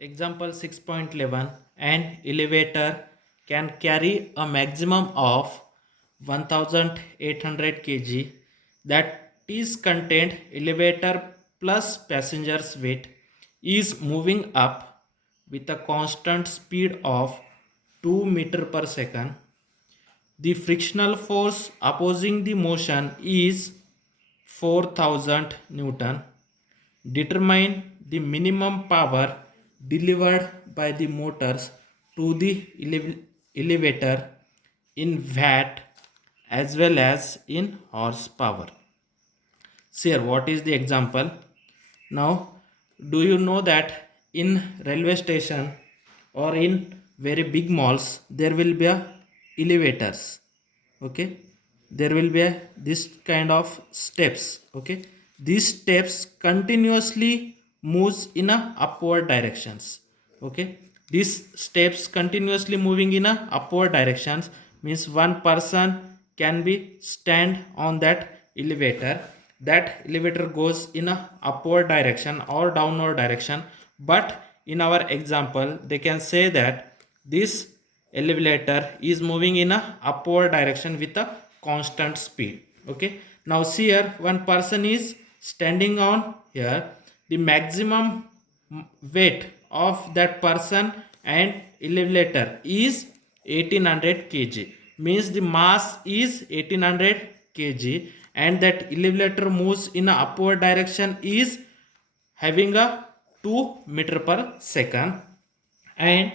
Example 6.11. An elevator can carry a maximum of 1800 kg. That is contained elevator plus passengers weight is moving up with a constant speed of 2 meter per second. The frictional force opposing the motion is 4000 Newton. Determine the minimum power delivered by the motors to the elevator in watt as well as in horsepower. See here, what is the example? Now, do you know that in railway station or in very big malls there will be a elevators? Okay, there will be this kind of steps. Okay, these steps continuously moves in a upward directions. Okay, these steps continuously moving in a upward directions means one person can be stand on that elevator. That elevator goes in a upward direction or downward direction, but in our example they can say that this elevator is moving in a upward direction with a constant speed. Okay, now see here, one person is standing on here. The maximum weight of that person and elevator is 1800 kg, means the mass is 1800 kg, and that elevator moves in a upward direction is having a 2 meter per second. And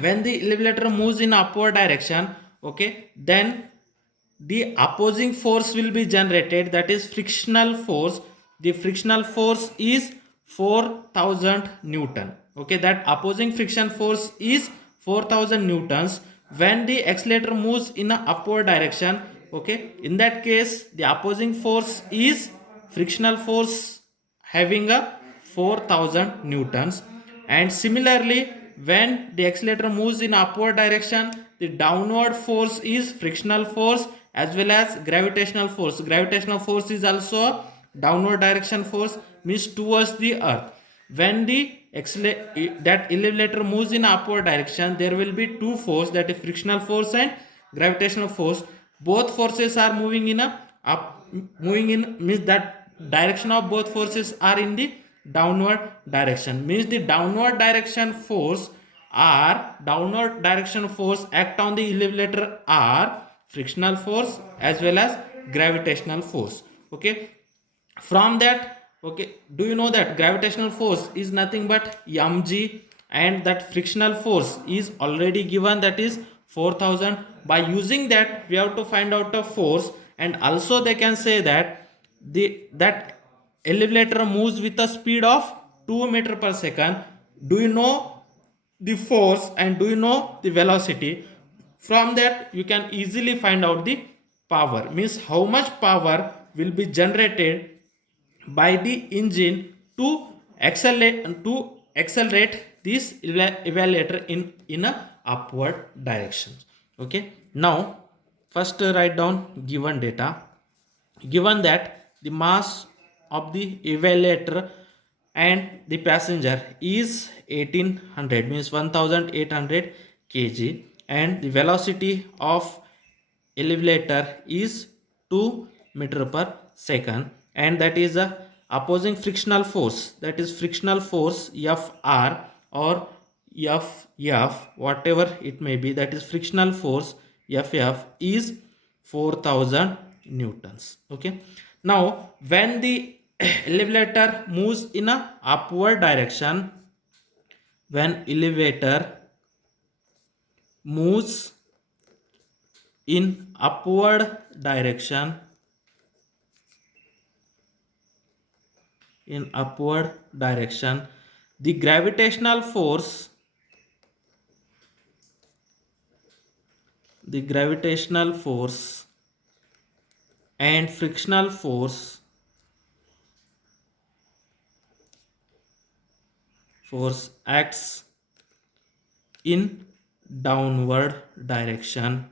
when the elevator moves in upward direction, okay, then the opposing force will be generated, that is frictional force. The frictional force is 4000 Newton. Okay, that opposing friction force is 4000 newtons when the accelerator moves in a upward direction. Okay, in that case the opposing force is frictional force having a 4000 newtons. And similarly, when the accelerator moves in upward direction, the downward force is frictional force as well as gravitational force. Gravitational force is also downward direction force, means towards the earth. When the that elevator moves in upward direction, there will be two force, that is frictional force and gravitational force. Both forces are moving in a up, moving in means that direction of both forces are in the downward direction, means the downward direction force act on the elevator are frictional force as well as gravitational force. Okay, from that, okay, do you know that gravitational force is nothing but mg, and that frictional force is already given, that is 4000. By using that we have to find out the force. And also they can say that that elevator moves with a speed of 2 meter per second. Do you know the force and do you know the velocity? From that you can easily find out the power, means how much power will be generated by the engine to accelerate this elevator in a upward direction. Okay, now first write down given data. Given that the mass of the elevator and the passenger is 1800, means 1800 kg, and the velocity of elevator is 2 meter per second, and that is a opposing frictional force, that is frictional force Fr or Ff, whatever it may be, that is frictional force Ff is 4000 newtons. Okay, now when the elevator moves in a upward direction, when elevator moves in upward direction, in upward direction, the gravitational force, the gravitational force and frictional force acts in downward direction,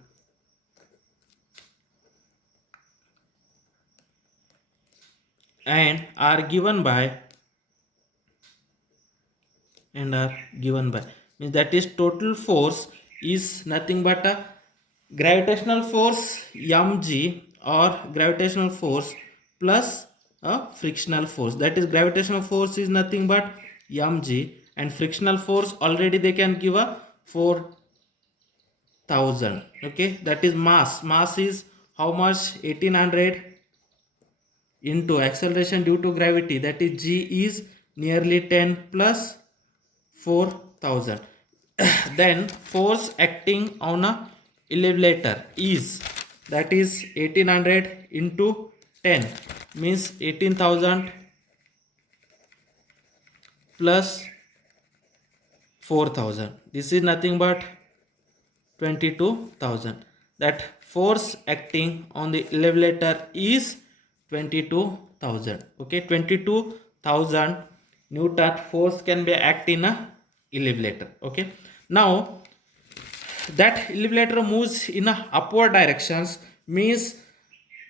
and are given by and are given by, means that is total force is nothing but a gravitational force mg or gravitational force plus a frictional force. That is gravitational force is nothing but mg, and frictional force already they can give a 4000. Okay, that is mass is how much? 1800 into acceleration due to gravity, that is g is nearly 10 plus 4000. Then force acting on a elevator is, that is 1800 into 10 means 18,000 plus 4000, this is nothing but 22,000. That force acting on the elevator is 22,000. Okay, 22,000 Newton force can be act in a elevator. Okay, now that elevator moves in a upward directions, means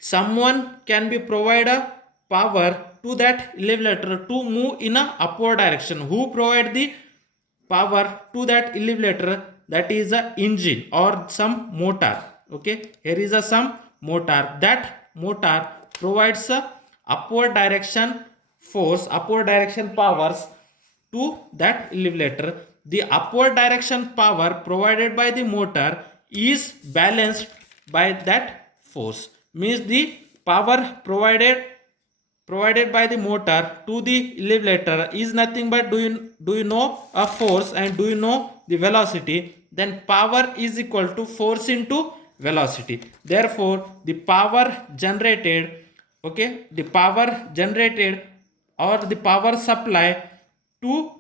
someone can be provide a power to that elevator to move in a upward direction. Who provide the power to that elevator? That is a engine or some motor. Okay, here is a some motor. That motor provides a upward direction force, upward direction powers to that elevator. The upward direction power provided by the motor is balanced by that force, means the power provided by the motor to the elevator is nothing but, do you know a force and do you know the velocity, then power is equal to force into velocity. Therefore the power generated, okay, the power generated or the power supply to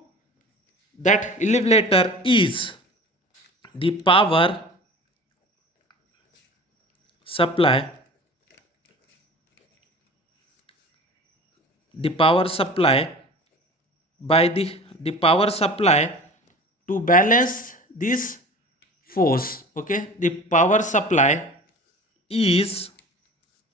that elevator is, the power supply, the power supply by the power supply to balance this force. Okay, the power supply is,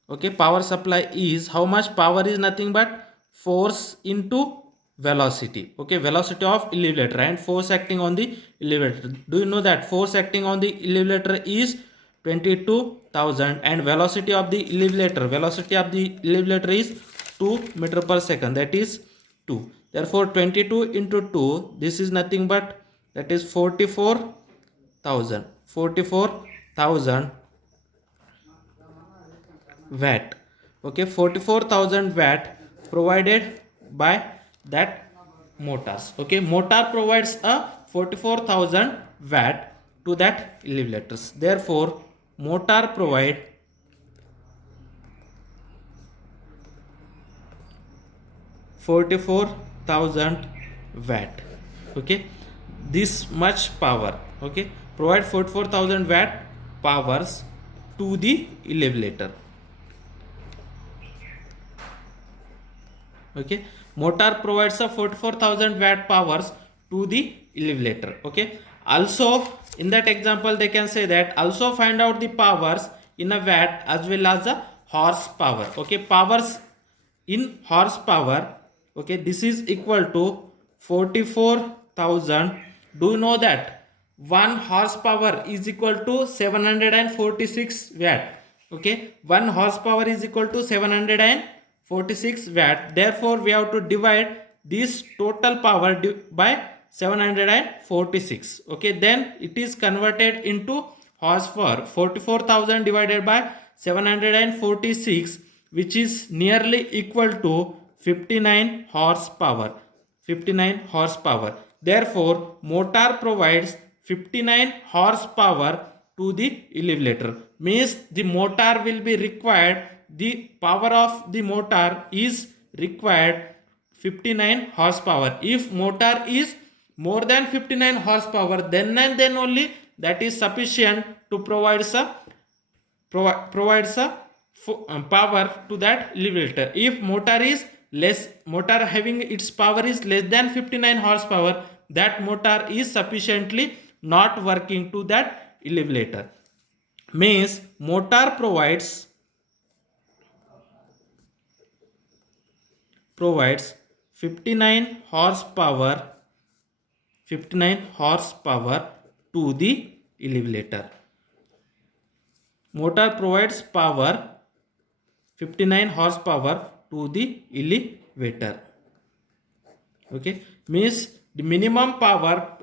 okay, power supply is how much? Power is nothing but force into velocity. Okay, velocity of elevator and force acting on the elevator. Do you know that force acting on the elevator is 22,000 and velocity of the elevator is 2 meter per second, that is 2. Therefore 22 into 2, this is nothing but, that is 44,000 watt. Okay, 44,000 watt provided by that motors. Okay, motor provides a 44,000 watt to that elevators. Therefore motor provide 44,000 watt. Okay, this much power, okay, provide 44,000 watt powers to the elevator. Okay, motor provides a 44,000 watt powers to the elevator. Okay, also in that example they can say that also find out the powers in a watt as well as a horsepower. Okay, powers in horsepower, okay, this is equal to 44,000. Do you know that 1 horsepower is equal to 746 watt? Okay, 1 horsepower is equal to 746 watt. Therefore we have to divide this total power by 746. Okay, then it is converted into horsepower. 44,000 divided by 746, which is nearly equal to 59 horsepower. 59 horsepower. Therefore motor provides 59 horsepower to the elevator, means the motor will be required, the power of the motor is required 59 horsepower. If motor is more than 59 horsepower, then and then only that is sufficient to provides a power to that elevator. If motor is less, motor having its power is less than 59 horsepower, that motor is sufficiently not working to that elevator. Means motor provides 59 horsepower 59 horsepower to the elevator. Motor provides power 59 horsepower to the elevator. Okay, means the minimum power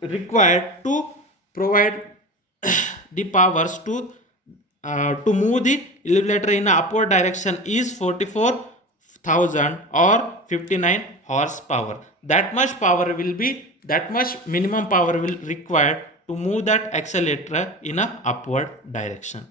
required to provide the powers to move the elevator in upward direction is 44,000 or 59 horsepower. That much power will be, that much minimum power will required to move that accelerator in a upward direction.